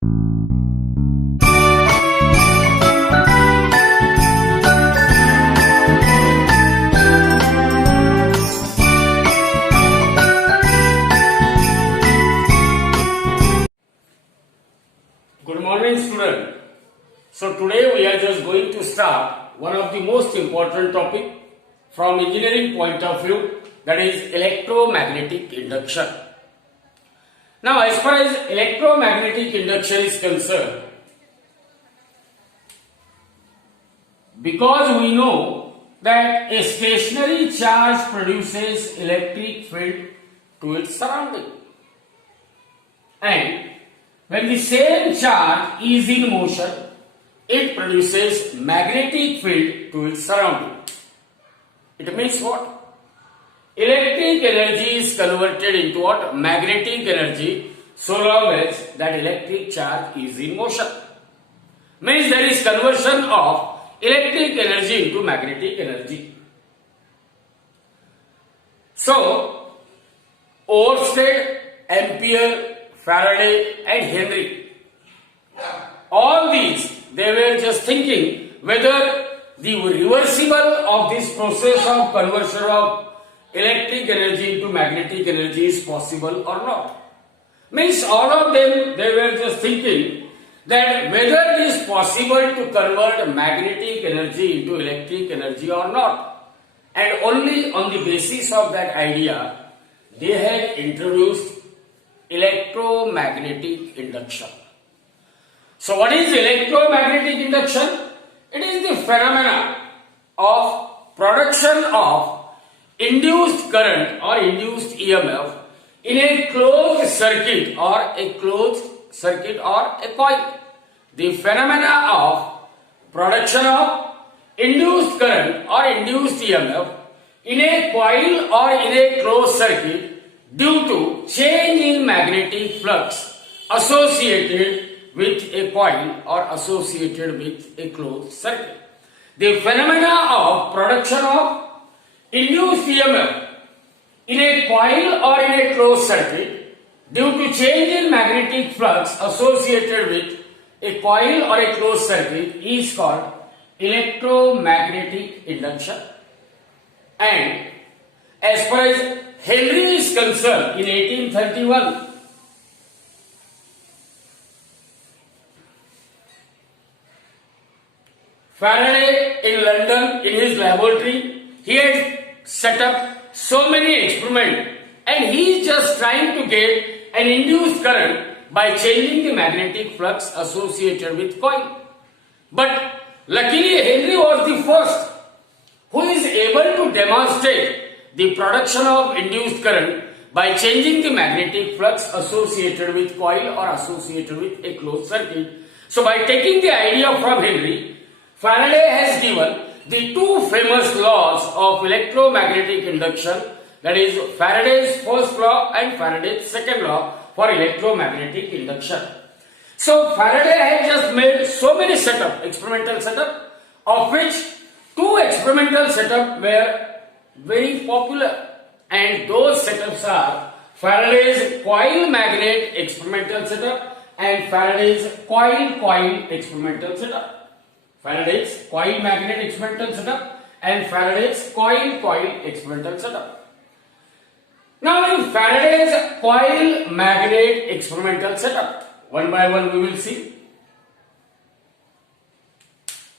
Good morning, student. So today we are just going to start one of the most important topic from engineering point of view, that is electromagnetic induction. Now, as far as electromagnetic induction is concerned, because we know that a stationary charge produces electric field to its surrounding, and when the same charge is in motion, it produces magnetic field to its surrounding. It means what? Electric energy is converted into what? Magnetic energy, so long as that electric charge is in motion. Means there is conversion of electric energy into magnetic energy. So, Oersted, Ampere, Faraday and Henry, all these, they were just thinking whether the reversible of this process of conversion of electric energy into magnetic energy is possible or not. Means all of them, they were just thinking that whether it is possible to convert magnetic energy into electric energy or not. And only on the basis of that idea, they had introduced electromagnetic induction. So what is electromagnetic induction? It is the phenomena of production of induced current or induced EMF in a closed circuit or a coil. The phenomena of production of induced current or induced EMF in a coil or in a closed circuit due to change in magnetic flux associated with a coil or associated with a closed circuit. The phenomena of production of induced EMF in a coil or in a closed circuit due to change in magnetic flux associated with a coil or a closed circuit is called electromagnetic induction. And as far as Henry is concerned, in 1831, Faraday in London in his laboratory, he had set up so many experiments and he is just trying to get an induced current by changing the magnetic flux associated with coil. But luckily Henry was the first who is able to demonstrate the production of induced current by changing the magnetic flux associated with coil or associated with a closed circuit. So by taking the idea from Henry, Faraday has given the two famous laws of electromagnetic induction, that is Faraday's first law and Faraday's second law for electromagnetic induction. So Faraday had just made so many experimental setup, of which two experimental setups were very popular, and those setups are Faraday's coil magnet experimental setup and Faraday's coil experimental setup. Faraday's coil magnet experimental setup and Faraday's coil experimental setup. Now in Faraday's coil magnet experimental setup, one by one we will see.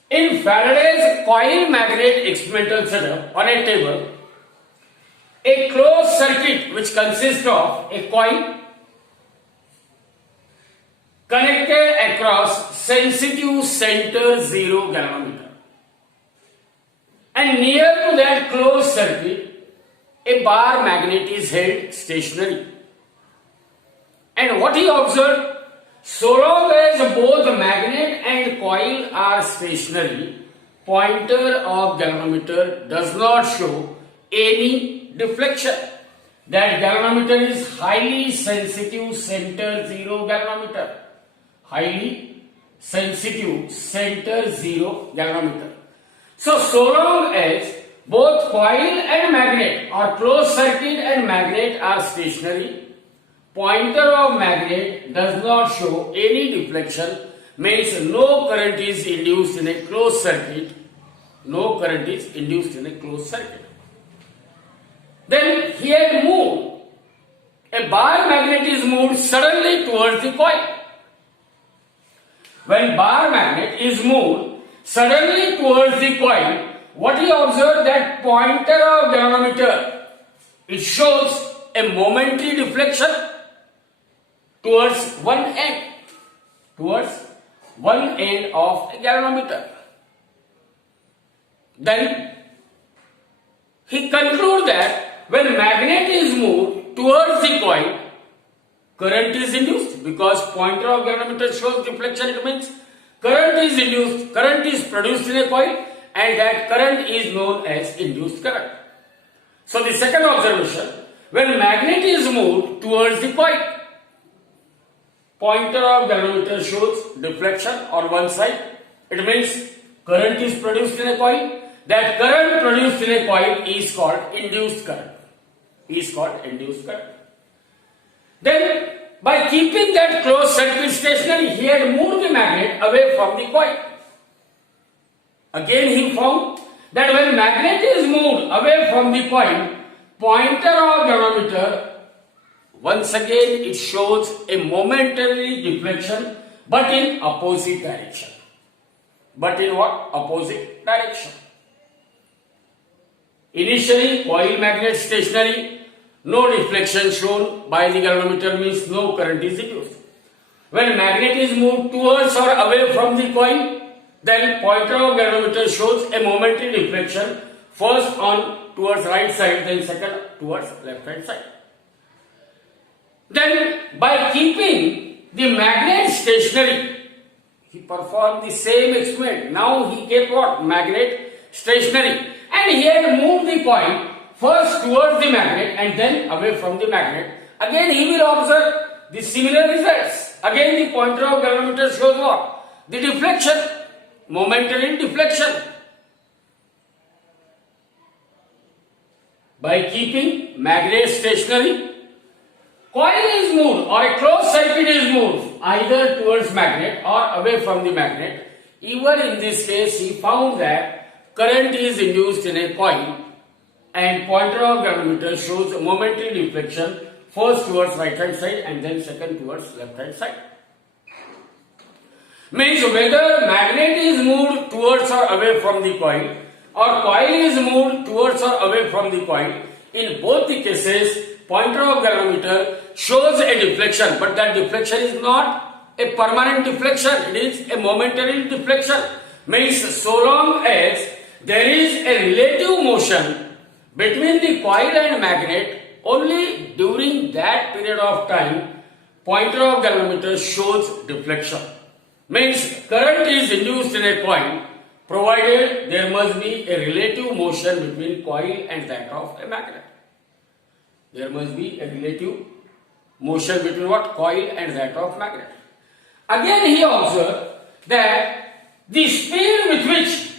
In Faraday's coil magnet experimental setup, on a table, a closed circuit which consists of a coil connected across sensitive center zero galvanometer, and near to that closed circuit a bar magnet is held stationary. And what he observed, so long as both magnet and coil are stationary, pointer of galvanometer does not show any deflection. That galvanometer is highly sensitive center zero galvanometer. Highly sensitive center zero galvanometer. So long as both coil and magnet or closed circuit and magnet are stationary, pointer of magnet does not show any deflection, means no current is induced in a closed circuit. No current is induced in a closed circuit. Then he had moved. A bar magnet is moved suddenly towards the coil. When bar magnet is moved suddenly towards the coil, what he observed, that pointer of galvanometer, it shows a momentary deflection towards one end of a galvanometer. Then he concluded that when magnet is moved towards the coil, current is induced, because pointer of galvanometer shows deflection. It means current is induced, current is produced in a coil, and that current is known as induced current. So the second observation, when magnet is moved towards the coil, pointer of galvanometer shows deflection on one side. It means current is produced in a coil. That current produced in a coil is called induced current. Then, by keeping that closed circuit stationary, he had moved the magnet away from the coil. Again he found that when magnet is moved away from the coil, pointer of galvanometer, once again it shows a momentary deflection, but in opposite direction. But in what? Opposite direction. Initially, coil magnet stationary, no deflection shown by the galvanometer, means no current is induced. When magnet is moved towards or away from the coil, then pointer of galvanometer shows a momentary deflection, first on towards right side, then second towards left hand side. Then by keeping the magnet stationary, he performed the same experiment. Now he kept what? Magnet stationary. And he had moved the coil first towards the magnet and then away from the magnet. Again he will observe the similar results. Again the pointer of galvanometer shows what? The deflection, momentary deflection. By keeping magnet stationary, coil is moved or a closed circuit is moved either towards magnet or away from the magnet. Even in this case, he found that current is induced in a coil and pointer of galvanometer shows a momentary deflection, first towards right hand side and then second towards left hand side. Means whether magnet is moved towards or away from the coil or coil is moved towards or away from the coil, in both the cases pointer of galvanometer shows a deflection, but that deflection is not a permanent deflection, it is a momentary deflection. Means so long as there is a relative motion between the coil and magnet, only during that period of time pointer of galvanometer shows deflection. Means current is induced in a coil provided there must be a relative motion between coil and that of a magnet. There must be a relative motion between what? Coil and that of magnet. Again he observed that the speed with which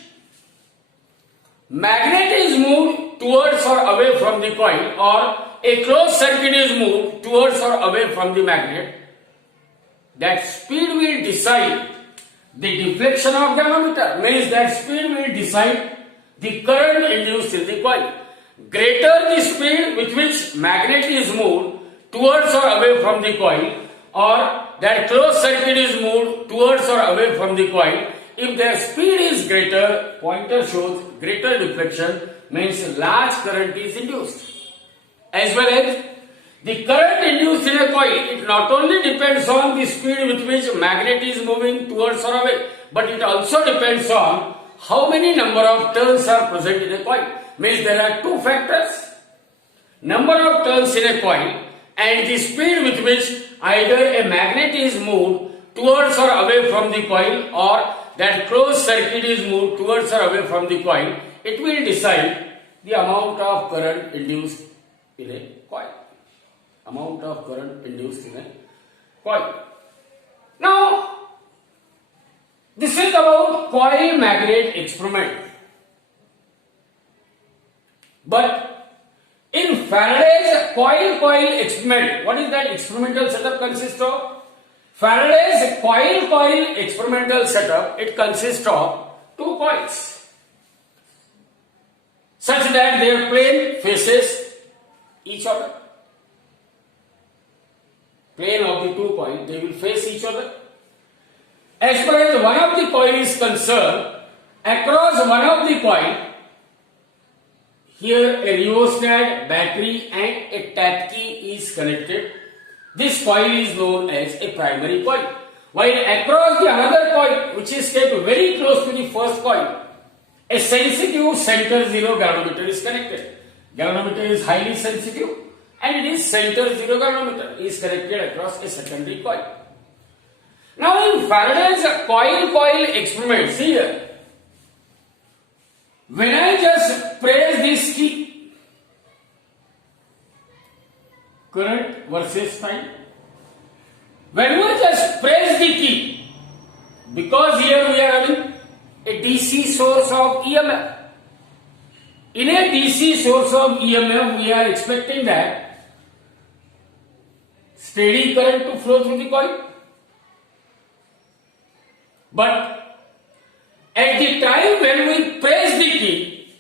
magnet is moved towards or away from the coil or a closed circuit is moved towards or away from the magnet, that speed will decide the deflection of galvanometer. Means that speed will decide the current induced in the coil. Greater the speed with which magnet is moved towards or away from the coil or that closed circuit is moved towards or away from the coil, if their speed is greater, pointer shows greater deflection, means large current is induced. As well as the current induced in a coil, it not only depends on the speed with which magnet is moving towards or away, but it also depends on how many number of turns are present in a coil. Means there are two factors, number of turns in a coil and the speed with which either a magnet is moved towards or away from the coil or that closed circuit is moved towards or away from the coil. It will decide the amount of current induced in a coil. Amount of current induced in a coil. Now, this is about coil magnet experiment. But In Faraday's coil-coil experiment, what is that experimental setup consist of? Faraday's coil-coil experimental setup, it consists of two coils, such that their plane faces each other. Plane of the two coils, they will face each other. As far as one of the coil is concerned, across one of the coil, here a rheostat, battery and a tap key is connected. This coil is known as a primary coil. While across the another coil, which is kept very close to the first coil, a sensitive center zero galvanometer is connected. Galvanometer is highly sensitive and it is center zero galvanometer is connected across a secondary coil. Now in Faraday's coil-coil experiment, see here, when I just press this key, current versus time, when we just press the key, because here we are having a DC source of EMF. In a DC source of EMF, we are expecting that steady current to flow through the coil. But at the time when we press the key,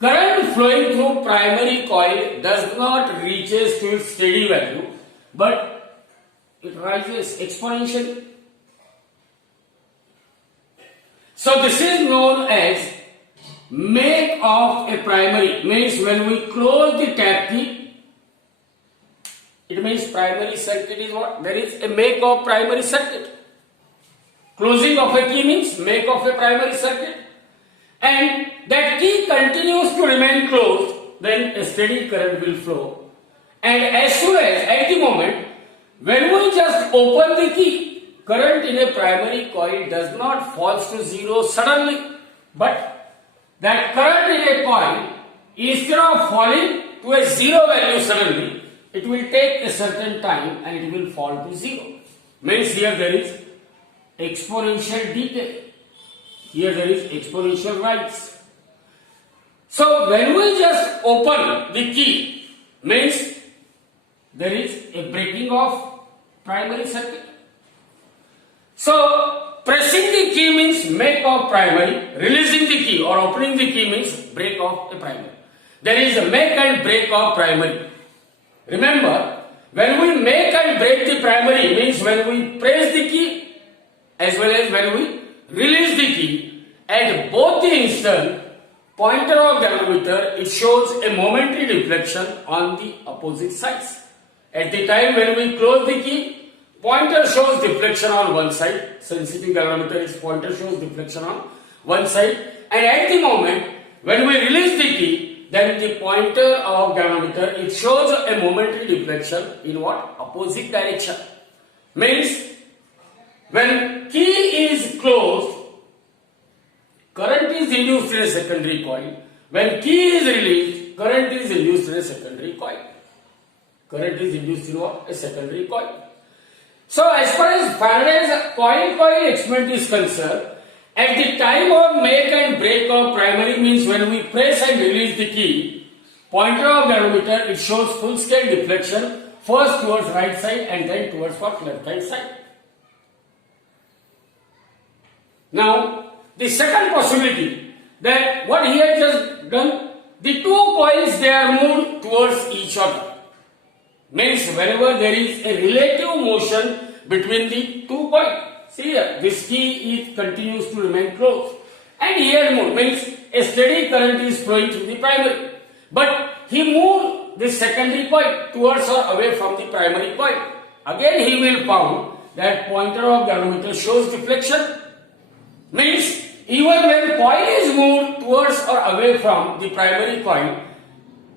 current flowing through primary coil does not reaches to its steady value, but it rises exponentially. So this is known as make of a primary. Means when we close the tap key, it means primary circuit is what? There is a make of primary circuit. Closing of a key means make of a primary circuit, and that key continues to remain closed, then a steady current will flow. And as soon as at the moment when we just open the key, current in a primary coil does not fall to zero suddenly, but that current in a coil, instead of falling to a zero value suddenly, it will take a certain time and it will fall to zero. Means here there is exponential decay. Here there is exponential rise. So when we just open the key, means there is a breaking of primary circuit. So pressing the key means make of primary, releasing the key or opening the key means break of the primary. There is a make and break of primary. Remember, when we make and break the primary means when we press the key as well as when we release the key, at both the instant, pointer of galvanometer, it shows a momentary deflection on the opposite sides. At the time when we close the key, pointer shows deflection on one side, sensitive galvanometer is pointer shows deflection on one side, and at the moment when we release the key, then the pointer of galvanometer, it shows a momentary deflection in what? Opposite direction. Means when key is closed, current is induced in a secondary coil. When key is released, current is induced in a secondary coil. Current is induced in what? A secondary coil. So as far as Faraday's coil-coil experiment is concerned, at the time of make and break of primary means when we press and release the key, pointer of galvanometer, it shows full scale deflection first towards right side and then towards what? Left hand side. Now, the second possibility, that what he had just done, the two coils they are moved towards each other. Means whenever there is a relative motion between the two coils. See here, this key continues to remain closed. And here moved, means a steady current is flowing through the primary. But he moved the secondary coil towards or away from the primary coil. Again he will found that pointer of galvanometer shows deflection. Means even when coil is moved towards or away from the primary coil,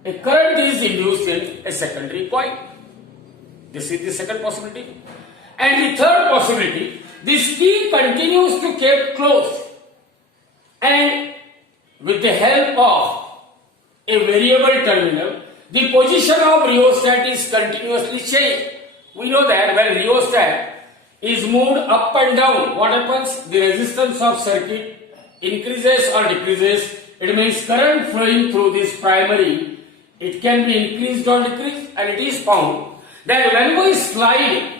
a current is induced in a secondary coil. This is the second possibility. And the third possibility, this key continues to keep closed, and with the help of a variable terminal, the position of rheostat is continuously changed. We know that when rheostat is moved up and down, what happens? The resistance of circuit increases or decreases. It means current flowing through this primary it can be increased or decreased, and it is found that when we slide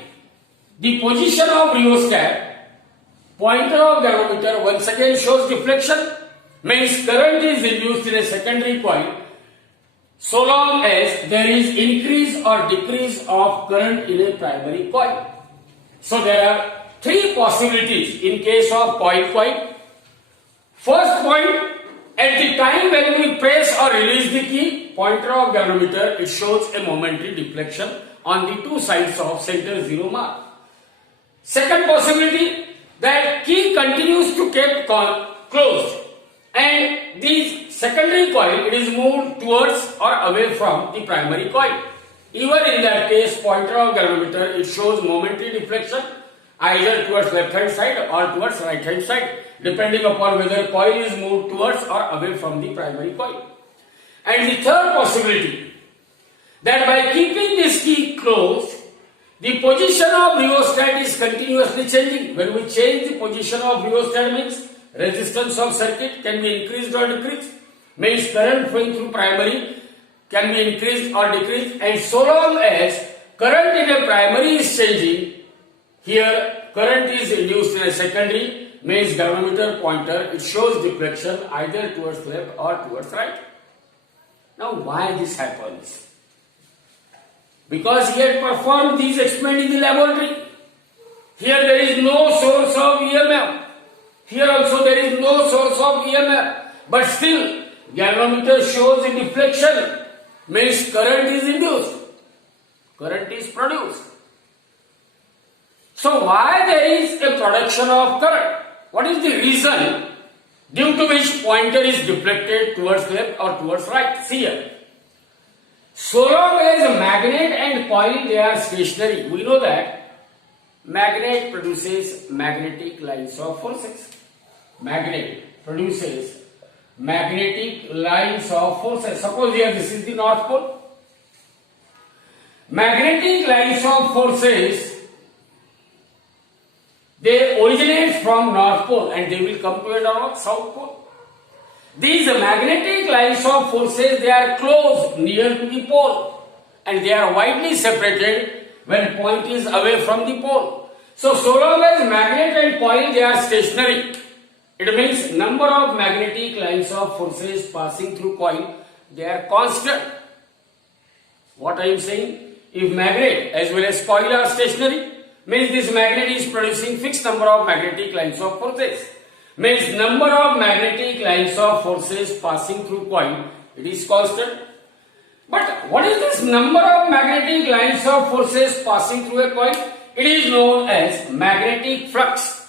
the position of rheostat, pointer of galvanometer once again shows deflection, means current is induced in a secondary coil so long as there is increase or decrease of current in a primary coil. So there are three possibilities in case of coil. First point, at the time when we press or release the key, pointer of galvanometer, it shows a momentary deflection on the two sides of center zero mark. Second possibility, that key continues to keep closed and the secondary coil, it is moved towards or away from the primary coil. Even in that case, pointer of galvanometer, it shows momentary deflection either towards left hand side or towards right hand side, depending upon whether coil is moved towards or away from the primary coil. And the third possibility, that by keeping this key closed, the position of rheostat is continuously changing. When we change the position of rheostat, means resistance of circuit can be increased or decreased, means current flowing through primary can be increased or decreased, and so long as current in a primary is changing, here current is induced in a secondary, means galvanometer pointer, it shows deflection either towards left or towards right. Now why this happens? Because he had performed these experiments in the laboratory. Here there is no source of EMF. Here also there is no source of EMF. But still, galvanometer shows a deflection, means current is induced. Current is produced. So why there is a production of current? What is the reason due to which pointer is deflected towards left or towards right? See here. So long as magnet and coil, they are stationary, we know that magnet produces magnetic lines of forces. Magnet produces magnetic lines of forces. Suppose here this is the North Pole. Magnetic lines of forces, they originate from North Pole and they will come to a South Pole. These magnetic lines of forces, they are close near to the pole and they are widely separated when point is away from the pole. So long as magnet and coil, they are stationary, it means number of magnetic lines of forces passing through coil, they are constant. What I am saying? If magnet as well as coil are stationary, means this magnet is producing fixed number of magnetic lines of forces. Means number of magnetic lines of forces passing through coil, it is constant. But what is this number of magnetic lines of forces passing through a coil? It is known as magnetic flux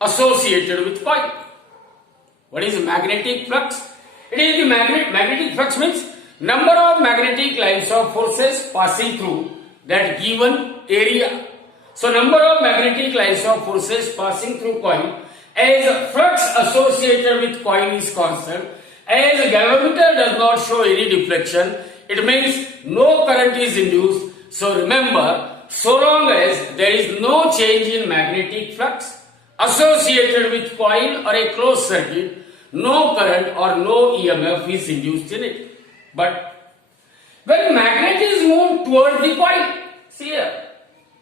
associated with coil. What is magnetic flux? It is the magnetic flux means number of magnetic lines of forces passing through that given area. So number of magnetic lines of forces passing through coil, as flux associated with coil is constant, as a galvanometer does not show any deflection, it means no current is induced. So remember, so long as there is no change in magnetic flux associated with coil or a closed circuit, no current or no EMF is induced in it. But when magnet is moved towards the coil, see here,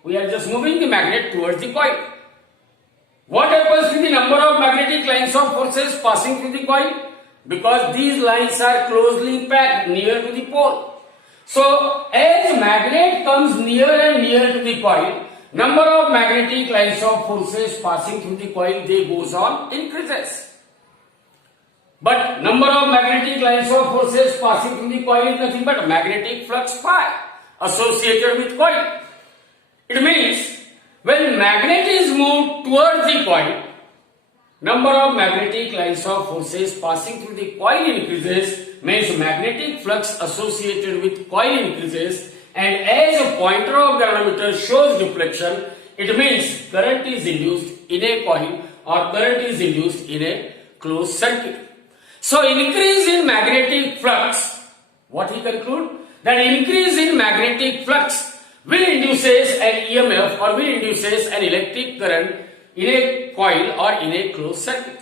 we are just moving the magnet towards the coil. What happens to the number of magnetic lines of forces passing through the coil? Because these lines are closely packed near to the pole. So as magnet comes near and near to the coil, number of magnetic lines of forces passing through the coil, they goes on increases. But number of magnetic lines of forces passing through the coil is nothing but magnetic flux phi associated with coil. It means when magnet is moved towards the coil, number of magnetic lines of forces passing through the coil increases, means magnetic flux associated with coil increases, and as a pointer of galvanometer shows deflection, it means current is induced in a coil or current is induced in a closed circuit. So increase in magnetic flux, what he conclude? That increase in magnetic flux will induces an EMF or will induces an electric current in a coil or in a closed circuit.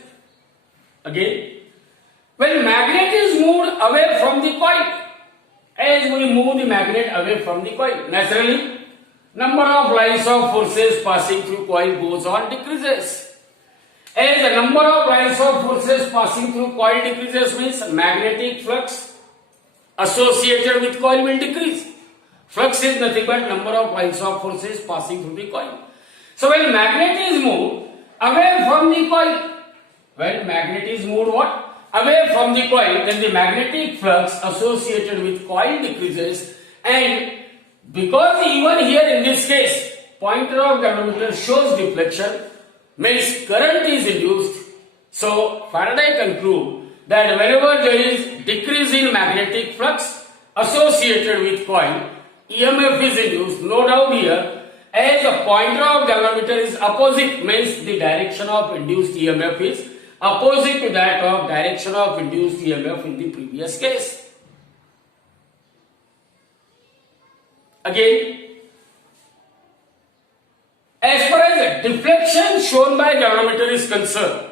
Again, when magnet is moved away from the coil, as we move the magnet away from the coil. Naturally, number of lines of forces passing through coil goes on decreases. As the number of lines of forces passing through coil decreases means magnetic flux associated with coil will decrease. Flux is nothing but number of lines of forces passing through the coil. So when magnet is moved away from the coil, when magnet is moved what? Away from the coil, then the magnetic flux associated with coil decreases, and because even here in this case, pointer of galvanometer shows deflection, means current is induced. So Faraday conclude that whenever there is decrease in magnetic flux associated with coil, EMF is induced. No doubt here, as the pointer of galvanometer is opposite, means the direction of induced EMF is opposite to that of direction of induced EMF in the previous case. Again, as far as the deflection shown by galvanometer is concerned,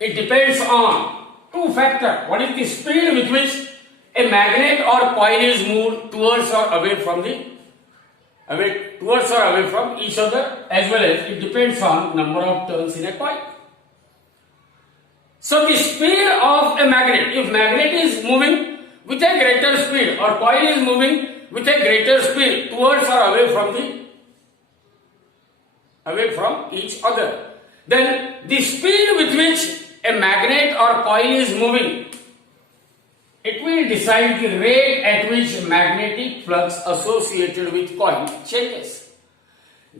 it depends on two factors. What is the speed with which a magnet or coil is moved towards or away from each other, as well as it depends on number of turns in a coil. So the speed of a magnet, if magnet is moving with a greater speed or coil is moving with a greater speed towards or away from each other, then the speed with which a magnet or coil is moving, it will decide the rate at which magnetic flux associated with coil changes.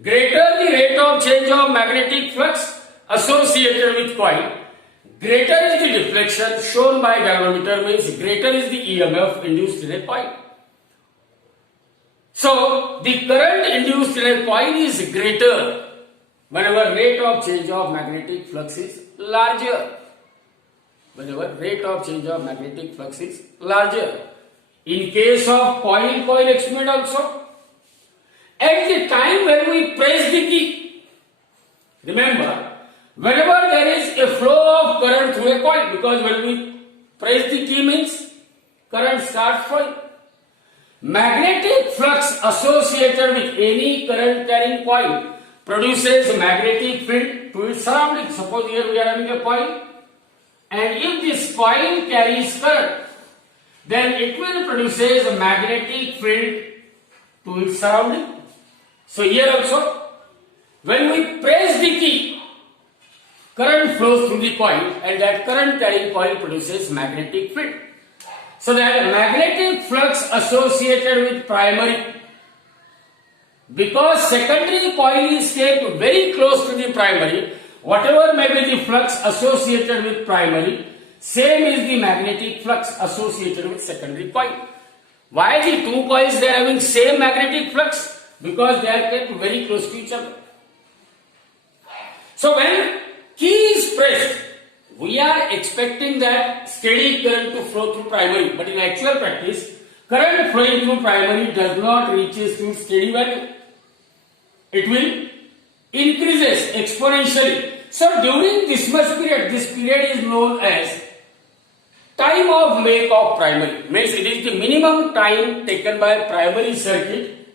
Greater the rate of change of magnetic flux associated with coil, greater is the deflection shown by galvanometer, means greater is the EMF induced in a coil. So the current induced in a coil is greater whenever rate of change of magnetic flux is larger. Whenever rate of change of magnetic flux is larger. In case of coil experiment also, at the time when we press the key, remember, whenever there is a flow of current through a coil, because when we press the key means current starts flowing. Magnetic flux associated with any current carrying coil produces magnetic field to its surroundings. Suppose here we are having a coil, and if this coil carries current, then it will produce a magnetic field to its surrounding. So here also, when we press the key, current flows through the coil, and that current carrying coil produces magnetic field. So that magnetic flux associated with primary, because secondary coil is kept very close to the primary, whatever may be the flux associated with primary, same is the magnetic flux associated with secondary coil. Why the two coils they are having same magnetic flux? Because they are kept very close to each other. So when key is pressed, we are expecting that steady current to flow through primary, but in actual practice, current flowing through primary does not reach to steady value. It will increases exponentially. So during this much period, this period is known as time of make of primary. Means it is the minimum time taken by primary circuit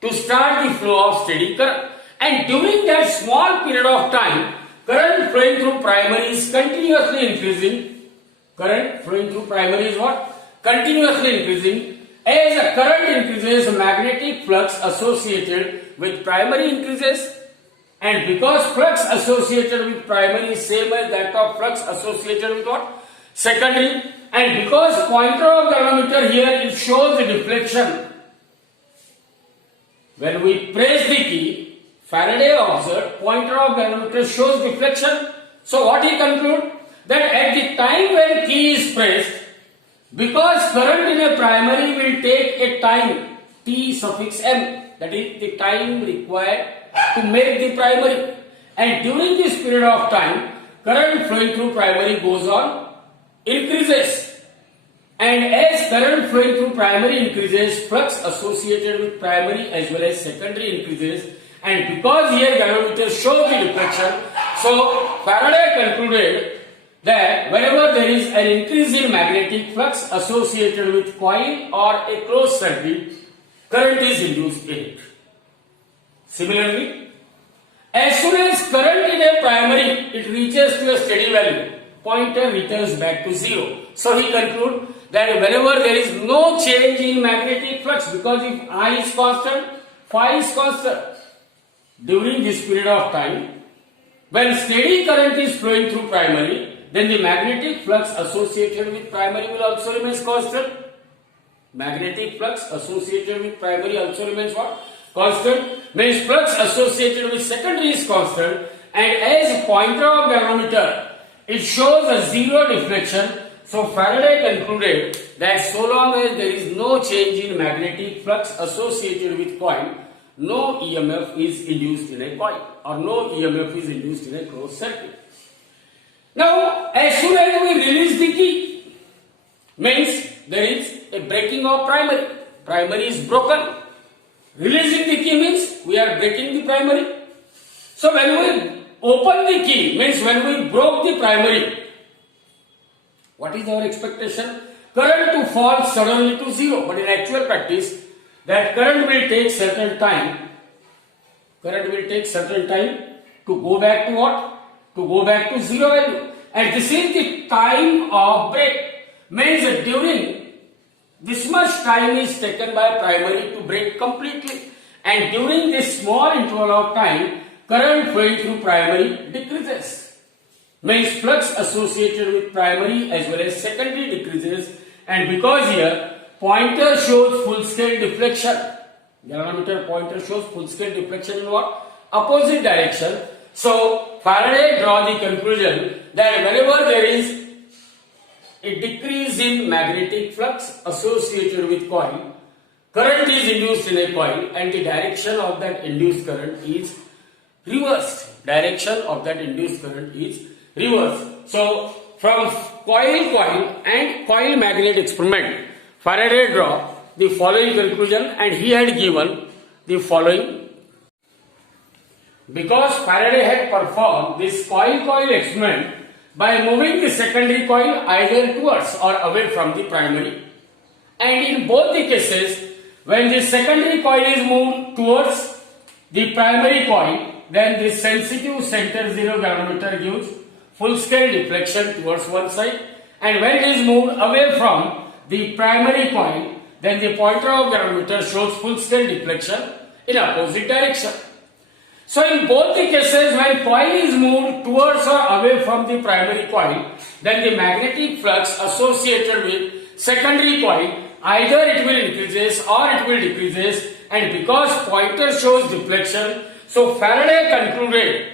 to start the flow of steady current. And during that small period of time, current flowing through primary is continuously increasing. Current flowing through primary is what? Continuously increasing. As the current increases, magnetic flux associated with primary increases. And because flux associated with primary is same as that of flux associated with what? Secondary. And because pointer of galvanometer here it shows the deflection. When we press the key, Faraday observed pointer of galvanometer shows deflection. So what he concluded? That at the time when key is pressed, because current in a primary will take a time t suffix m, that is the time required to make the primary, and during this period of time current flowing through primary goes on increases, and as current flowing through primary increases, flux associated with primary as well as secondary increases, and because here galvanometer shows the deflection, so Faraday concluded that whenever there is an increase in magnetic flux associated with coil or a closed circuit, current is induced in it. Similarly, as soon as current in a primary it reaches to a steady value, pointer returns back to zero. So he concludes that whenever there is no change in magnetic flux, because if I is constant, phi is constant, during this period of time, when steady current is flowing through primary, then the magnetic flux associated with primary will also remain constant. Magnetic flux associated with primary also remains what? Constant. Means flux associated with secondary is constant, and as pointer of galvanometer, it shows a zero deflection. So Faraday concluded that so long as there is no change in magnetic flux associated with coil, no EMF is induced in a coil, or no EMF is induced in a closed circuit. Now, as soon as we release the key, means there is a breaking of primary. Primary is broken. Releasing the key means we are breaking the primary. So when we open the key, means when we broke the primary, what is our expectation? Current to fall suddenly to zero. But in actual practice, that current will take certain time. Current will take certain time to go back to what? To go back to zero value. And this is the time of break. Means that during this much time is taken by primary to break completely. And during this small interval of time, current flowing through primary decreases. Means flux associated with primary as well as secondary decreases. And because here pointer shows full scale deflection, galvanometer pointer shows full scale deflection in what? Opposite direction. So Faraday draw the conclusion that whenever there is a decrease in magnetic flux associated with coil, current is induced in a coil and the direction of that induced current is reversed. Direction of that induced current is reversed. So from coil and coil magnet experiment, Faraday draw the following conclusion, and he had given the following. Because Faraday had performed this coil experiment by moving the secondary coil either towards or away from the primary, and in both the cases, when the secondary coil is moved towards the primary coil, then the sensitive center zero galvanometer gives full scale deflection towards one side, and when it is moved away from the primary coil, then the pointer of galvanometer shows full scale deflection in opposite direction. So in both the cases, when coil is moved towards or away from the primary coil, then the magnetic flux associated with secondary coil, either it will increases or it will decreases, and because pointer shows deflection, so Faraday concluded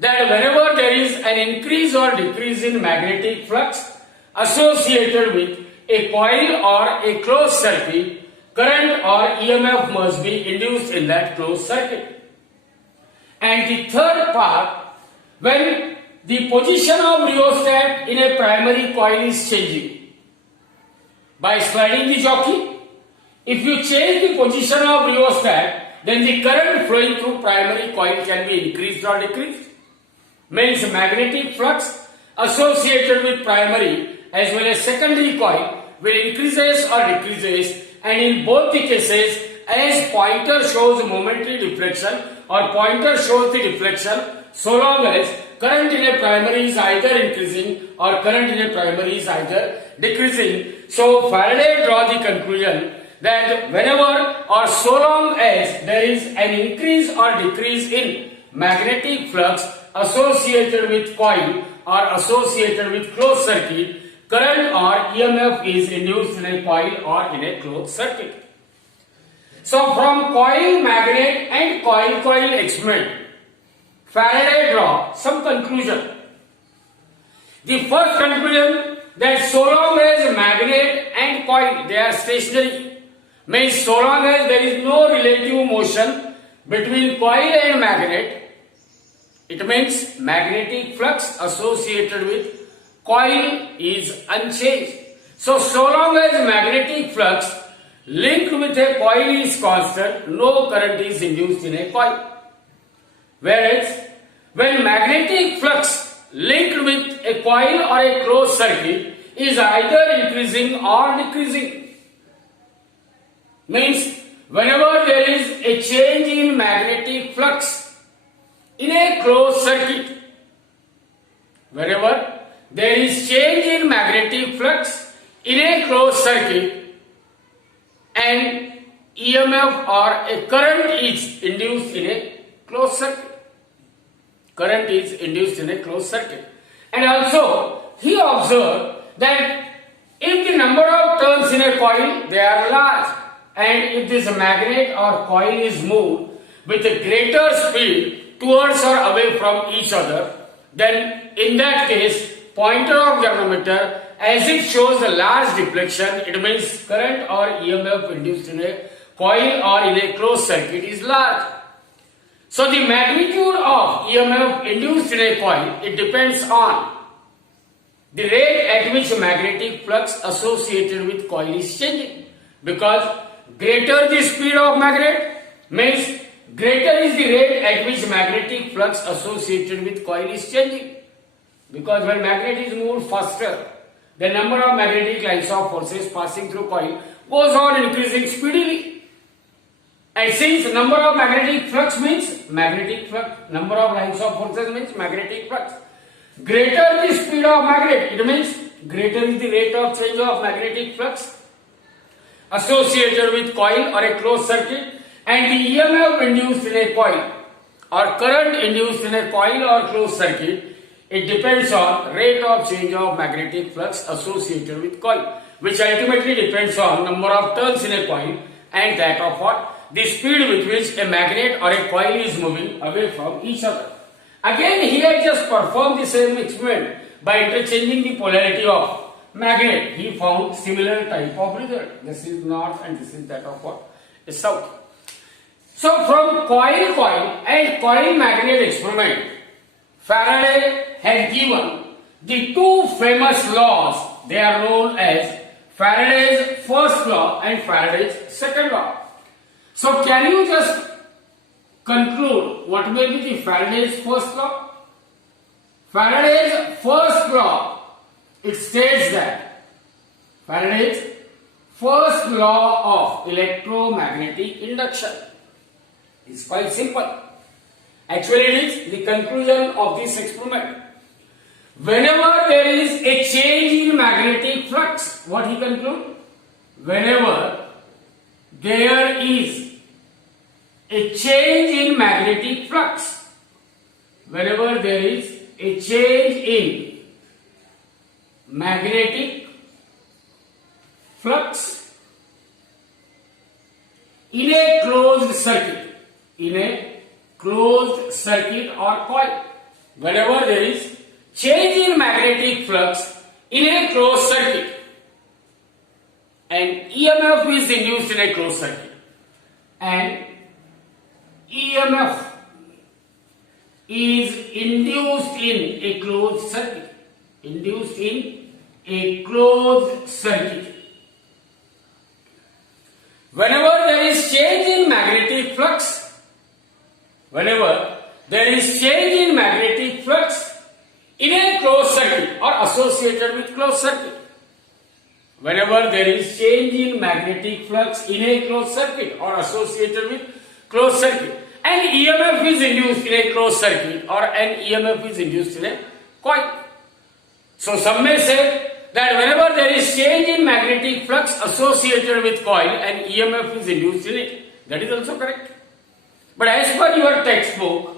that whenever there is an increase or decrease in magnetic flux associated with a coil or a closed circuit, current or EMF must be induced in that closed circuit. And the third part, when the position of rheostat in a primary coil is changing, by sliding the jockey, if you change the position of rheostat, then the current flowing through primary coil can be increased or decreased. Means magnetic flux associated with primary as well as secondary coil will increases or decreases, and in both the cases, as pointer shows momentary deflection or pointer shows the deflection, so long as current in a primary is either increasing or current in a primary is either decreasing. So Faraday draw the conclusion that whenever or so long as there is an increase or decrease in magnetic flux associated with coil or associated with closed circuit, current or EMF is induced in a coil or in a closed circuit. So from coil magnet and coil experiment, Faraday draw some conclusion. The first conclusion, that so long as magnet and coil they are stationary, means so long as there is no relative motion between coil and magnet, it means magnetic flux associated with coil is unchanged. So long as magnetic flux linked with a coil is constant, no current is induced in a coil. Whereas when magnetic flux linked with a coil or a closed circuit is either increasing or decreasing. Means whenever there is a change in magnetic flux in a closed circuit, whenever there is change in magnetic flux in a closed circuit, and EMF or a current is induced in a closed circuit. Current is induced in a closed circuit. And also, he observed that if the number of turns in a coil, they are large, and if this magnet or coil is moved with a greater speed towards or away from each other, then in that case, pointer of galvanometer, as it shows a large deflection, it means current or EMF induced in a coil or in a closed circuit is large. So the magnitude of EMF induced in a coil, it depends on the rate at which magnetic flux associated with coil is changing. Because greater the speed of magnet means greater is the rate at which magnetic flux associated with coil is changing. Because when magnet is moved faster, the number of magnetic lines of forces passing through coil goes on increasing speedily. And since number of magnetic flux means magnetic flux, number of lines of forces means magnetic flux. Greater the speed of magnet, it means greater is the rate of change of magnetic flux associated with coil or a closed circuit, and the EMF induced in a coil or current induced in a coil or closed circuit, it depends on rate of change of magnetic flux associated with coil, which ultimately depends on number of turns in a coil and that of what? The speed with which a magnet or a coil is moving away from each other. Again, he had just performed the same experiment by interchanging the polarity of magnet. He found similar type of result. This is north and this is that of what? Is south. So from coil and coil magnet experiment, Faraday had given the two famous laws. They are known as Faraday's first law and Faraday's second law. So can you just conclude what will be the Faraday's first law? Faraday's first law, it states that Faraday's first law of electromagnetic induction is quite simple. Actually, it is the conclusion of this experiment. Whenever there is a change in magnetic flux, what he concludes? Whenever there is a change in magnetic flux, whenever there is a change in magnetic flux in a closed circuit or coil, whenever there is change in magnetic flux in a closed circuit and EMF is induced in a closed circuit, and EMF is induced in a closed circuit, whenever there is change in magnetic flux, in a closed circuit or associated with closed circuit, whenever there is change in magnetic flux in a closed circuit or associated with closed circuit, and EMF is induced in a closed circuit or an EMF is induced in a coil. So some may say that whenever there is change in magnetic flux associated with coil and EMF is induced in it, that is also correct. But as per your textbook,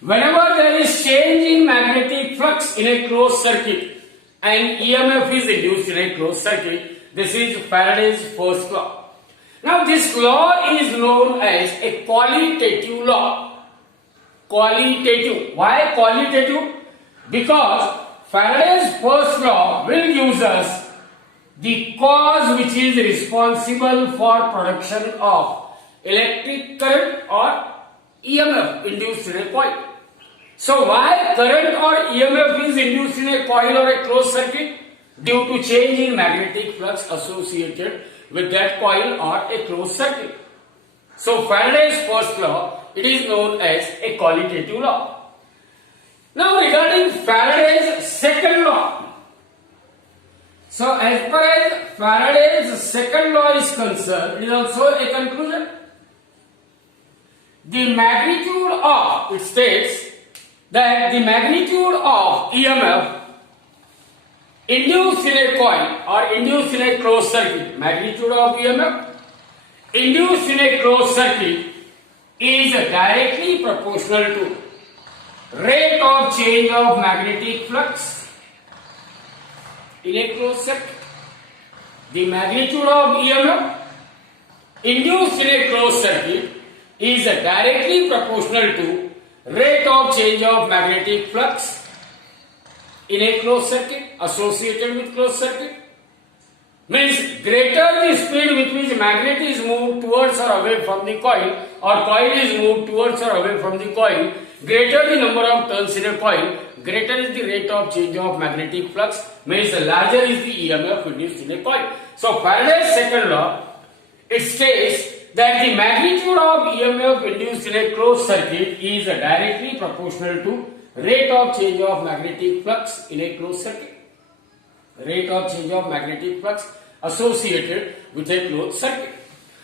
whenever there is change in magnetic flux in a closed circuit and EMF is induced in a closed circuit, this is Faraday's first law. Now this law is known as a qualitative law. Qualitative. Why qualitative? Because Faraday's first law will give us the cause which is responsible for production of electric current or EMF induced in a coil. So why current or EMF is induced in a coil or a closed circuit? Due to change in magnetic flux associated with that coil or a closed circuit. So Faraday's first law, it is known as a qualitative law. Now regarding Faraday's second law. So as far as Faraday's second law is concerned, it is also a conclusion. The magnitude of, it states that the magnitude of EMF induced in a coil or induced in a closed circuit, magnitude of EMF induced in a closed circuit is directly proportional to rate of change of magnetic flux in a closed circuit. The magnitude of EMF induced in a closed circuit is directly proportional to rate of change of magnetic flux in a closed circuit associated with closed circuit. Means greater the speed with which magnet is moved towards or away from the coil, or coil is moved towards or away from the coil, greater the number of turns in a coil, greater is the rate of change of magnetic flux, means larger is the EMF induced in a coil. So Faraday's second law, it states that the magnitude of EMF induced in a closed circuit is directly proportional to rate of change of magnetic flux in a closed circuit. Rate of change of magnetic flux associated with a closed circuit.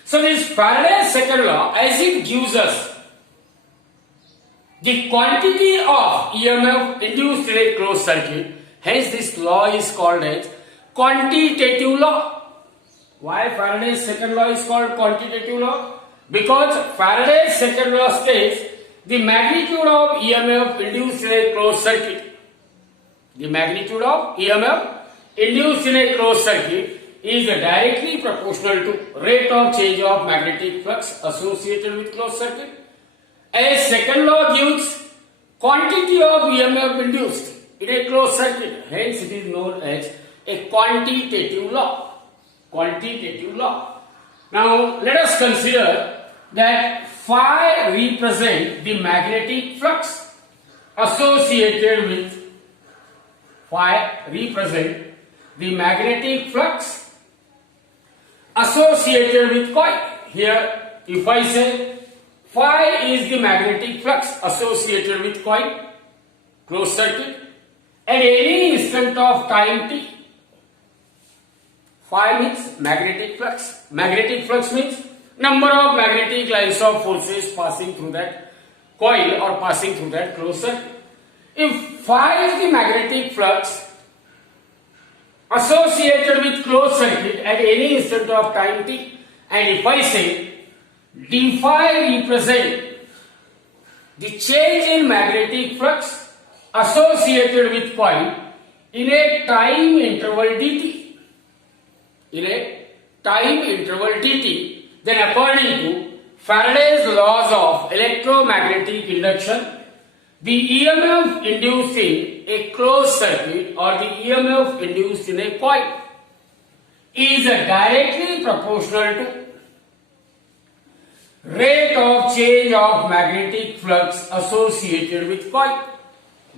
So this Faraday's second law, as it gives us the quantity of EMF induced in a closed circuit, hence this law is called as quantitative law. Why Faraday's second law is called quantitative law? Because Faraday's second law states the magnitude of EMF induced in a closed circuit. The magnitude of EMF induced in a closed circuit is directly proportional to rate of change of magnetic flux associated with closed circuit. As second law gives quantity of EMF induced in a closed circuit, hence it is known as a quantitative law. Quantitative law. Now let us consider that phi represent the magnetic flux associated with the magnetic flux associated with coil. Here if I say phi is the magnetic flux associated with coil, closed circuit, at any instant of time t. Phi means magnetic flux. Magnetic flux means number of magnetic lines of forces passing through that coil or passing through that closed circuit. If phi is the magnetic flux associated with closed circuit at any instant of time t, and if I say d phi represent the change in magnetic flux associated with coil in a time interval dt, then according to Faraday's laws of electromagnetic induction, the EMF induced in a closed circuit or the EMF induced in a coil is directly proportional to rate of change of magnetic flux associated with coil.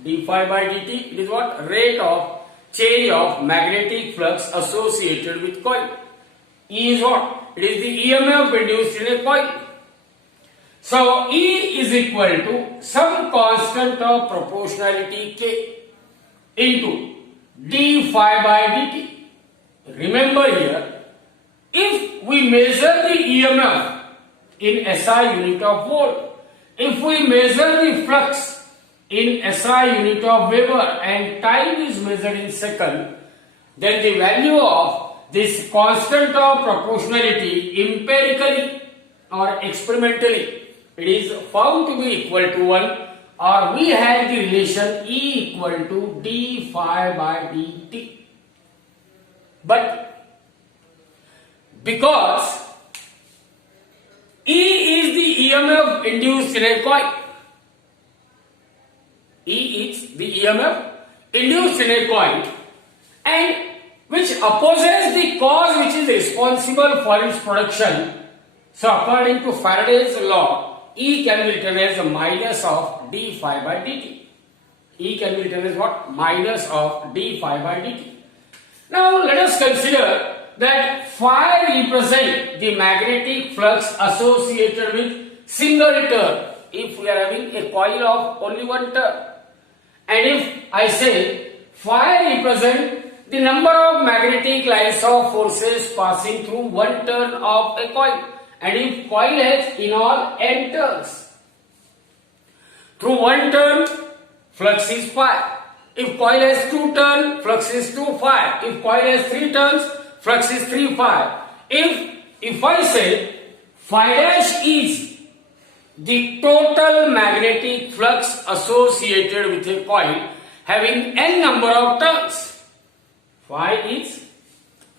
d phi by dt, it is what? Rate of change of magnetic flux associated with coil. E is what? It is the EMF induced in a coil. So E is equal to some constant of proportionality K into d phi by dt. Remember here, if we measure the EMF in SI unit of volt, if we measure the flux in SI unit of Weber and time is measured in second, then the value of this constant of proportionality empirically or experimentally, it is found to be equal to 1, or we have the relation E equal to d phi by dt. But because E is the EMF induced in a coil, E is the EMF induced in a coil, and which opposes the cause which is responsible for its production. So according to Faraday's law, E can be written as a minus of d phi by dt. E can be written as what? Minus of d phi by dt. Now let us consider that phi represent the magnetic flux associated with single turn. If we are having a coil of only one turn, And if I say phi represent the number of magnetic lines of forces passing through one turn of a coil, and if coil has in all n turns, through one turn flux is phi. If coil has 2 turns, flux is 2 phi. If coil has 3 turns, flux is 3 phi. If I say phi dash is the total magnetic flux associated with a coil having n number of turns, phi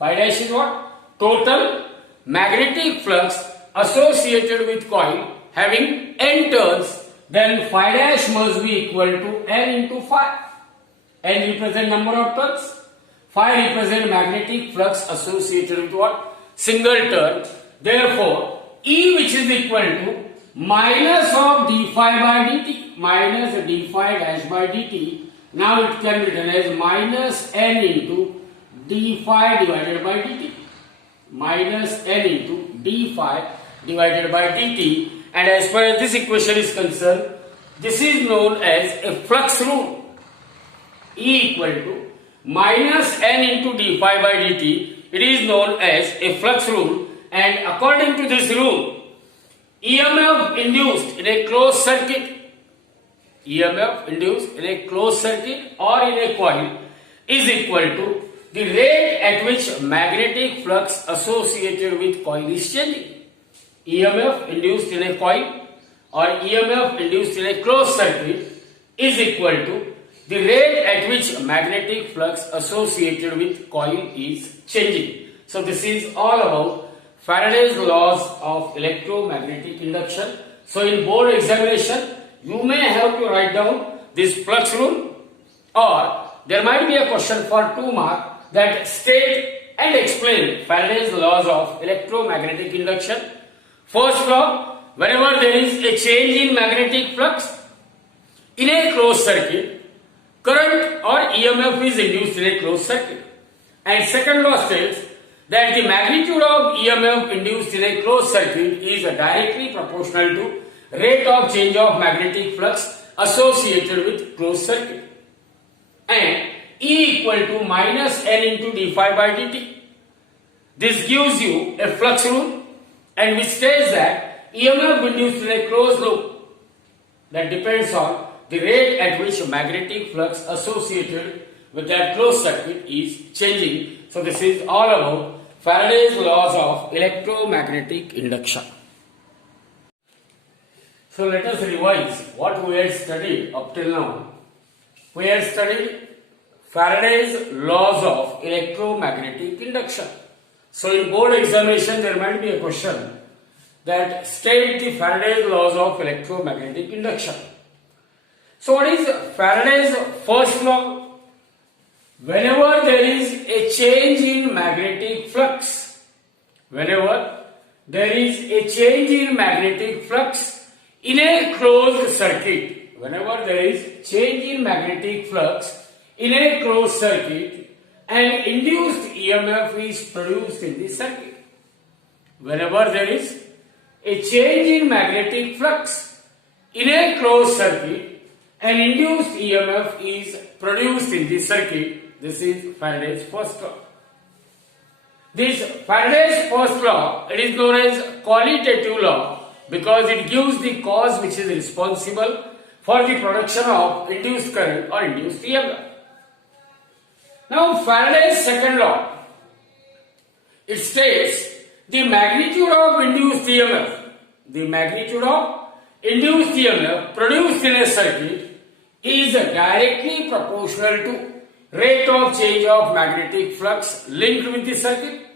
dash is what? Total magnetic flux associated with coil having n turns, then phi dash must be equal to n into phi. N represent number of turns, phi represent magnetic flux associated with what? Single turn. Therefore, E, which is equal to minus of d phi by dt, minus d phi dash by dt. Now it can be written as minus n into d phi divided by dt. Minus n into d phi divided by dt. And as far as this equation is concerned, this is known as a flux rule. E equal to minus n into d phi by dt. It is known as a flux rule, and according to this rule, EMF induced in a closed circuit, EMF induced in a closed circuit or in a coil is equal to the rate at which magnetic flux associated with coil is changing. EMF induced in a coil or EMF induced in a closed circuit is equal to the rate at which magnetic flux associated with coil is changing. So this is all about Faraday's laws of electromagnetic induction. So in board examination, you may have to write down this flux rule, or there might be a question for 2 marks that state and explain Faraday's laws of electromagnetic induction. First law, whenever there is a change in magnetic flux in a closed circuit, current or EMF is induced in a closed circuit. And second law states that the magnitude of EMF induced in a closed circuit is directly proportional to rate of change of magnetic flux associated with closed circuit. And E equal to minus n into d phi by dt. This gives you a flux rule, and which states that EMF induced in a closed loop that depends on the rate at which magnetic flux associated with that closed circuit is changing. So this is all about Faraday's laws of electromagnetic induction. So let us revise what we had studied up till now. We had studied Faraday's laws of electromagnetic induction. So in board examination there might be a question that state the Faraday's laws of electromagnetic induction. So what is Faraday's first law? Whenever there is a change in magnetic flux, whenever there is a change in magnetic flux in a closed circuit, whenever there is change in magnetic flux in a closed circuit, an induced EMF is produced in the circuit. Whenever there is a change in magnetic flux in a closed circuit, an induced EMF is produced in the circuit. This is Faraday's first law. This Faraday's first law, it is known as qualitative law because it gives the cause which is responsible for the production of induced current or induced EMF. Now Faraday's second law, it states the magnitude of induced EMF, the magnitude of induced EMF produced in a circuit is directly proportional to rate of change of magnetic flux linked with the circuit.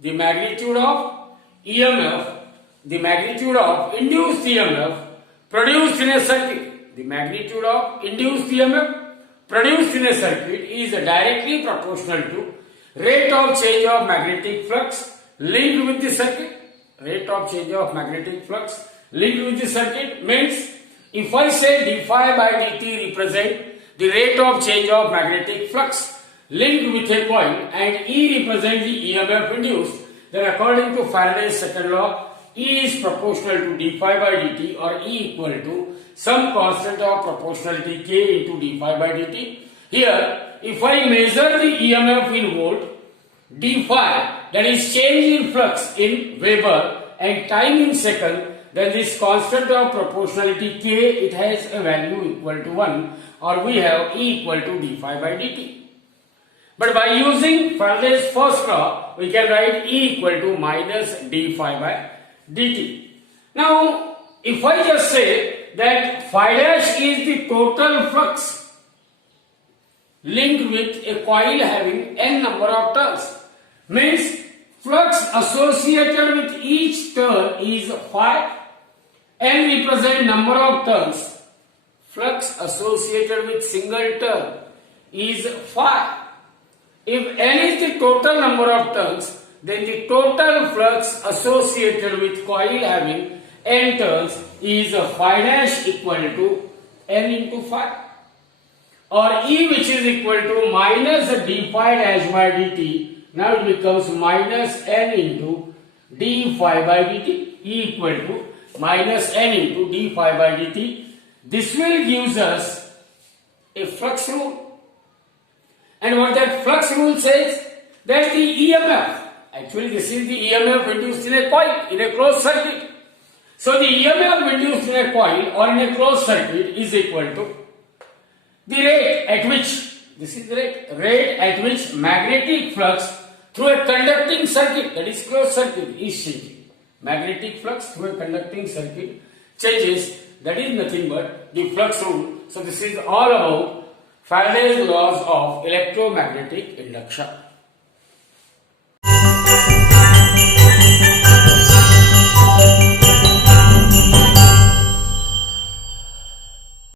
The magnitude of EMF, the magnitude of induced EMF produced in a circuit, the magnitude of induced EMF produced in a circuit is directly proportional to rate of change of magnetic flux linked with the circuit. Rate of change of magnetic flux linked with the circuit means if I say d phi by dt represent the rate of change of magnetic flux linked with a coil and E represents the EMF induced, then according to Faraday's second law, E is proportional to d phi by dt or E equal to some constant of proportionality K into d phi by dt. Here, if I measure the EMF in volt, d phi, that is change in flux in Weber, and time in second, then this constant of proportionality K, it has a value equal to 1, or we have E equal to d phi by dt. But by using Faraday's first law, we can write E equal to minus d phi by dt. Now, if I just say that phi dash is the total flux linked with a coil having n number of turns, means flux associated with each turn is phi, n represent number of turns. Flux associated with single turn is phi. If n is the total number of turns, then the total flux associated with coil having n turns is phi dash equal to n into phi, or E, which is equal to minus d phi dash by dt. Now it becomes minus n into d phi by dt. E equal to minus n into d phi by dt. This will gives us a flux rule. And what that flux rule says, that the EMF, actually this is the EMF induced in a coil, in a closed circuit. So the EMF induced in a coil or in a closed circuit is equal to the rate at which, this is the rate at which magnetic flux through a conducting circuit, that is closed circuit, is changing. Magnetic flux through a conducting circuit changes, that is nothing but the flux rule. So this is all about Faraday's laws of electromagnetic induction.